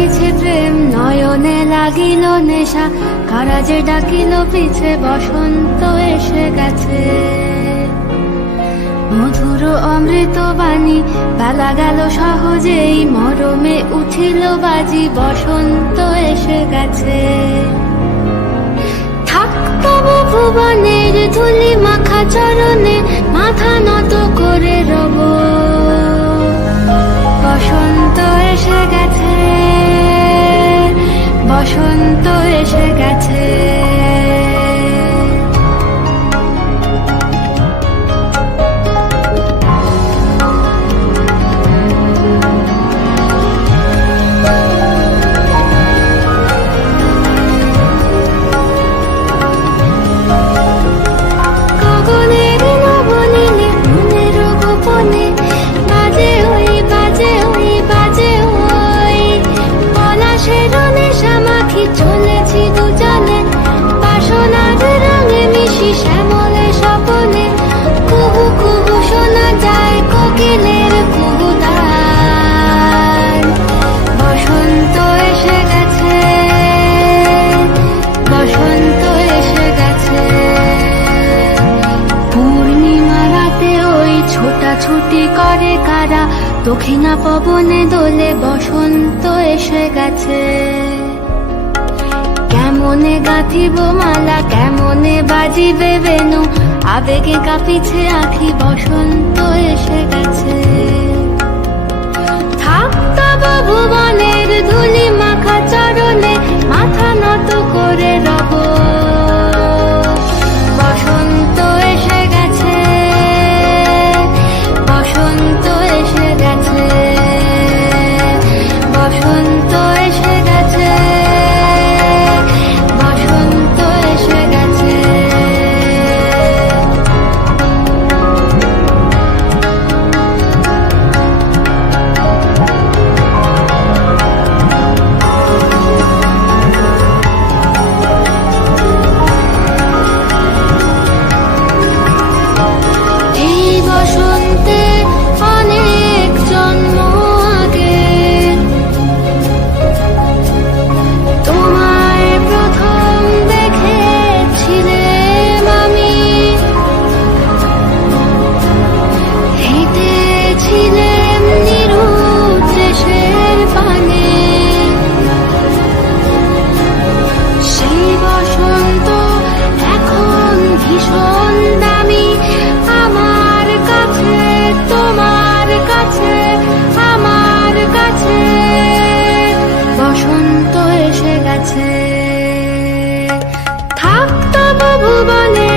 জাগিছে প্রেম নয়নে লাগিল নেশা, কারা যে ডাকিল পিছে বসন্ত এসে গেছে। মধুর অমৃত বাণী বেলা গেল সহজেই, মরমে উঠিল বাজি বসন্ত এসে গেছে। থাকতব ভুবনের ধুলি মাখা চরণে, মাথা নত করে রব। বসন্ত এসে গেছে, বসন্ত এসে গেছে। চলেছি দুজনে বাসনার রঙে মিশি শ্যামলে স্বপনে, কুহু কুহু শোনা যায় কোকিলের কুহুতান। বসন্ত এসে গেছে, বসন্ত এসে গেছে। পূর্ণিমা রাতে ওই ছোটাছুটি করে কারা, দক্ষিণা পবনে দোলে বসন্ত এসে গেছে। কেমনে গাঁথিব মালা, কেমনে বাজিবে বেনু, আবেগে কাঁপিছে আখি বসন্ত এসে গেছে। থাকতব ভুবনের ধুলি মাখা চরণে, মাথা নত করে রব। বসন্ত এসে গেছে, বসন্ত এসে গেছে, বসন্ত এসে গেছে। বসন্ত এসে গেছে। থাকতব ভুবনে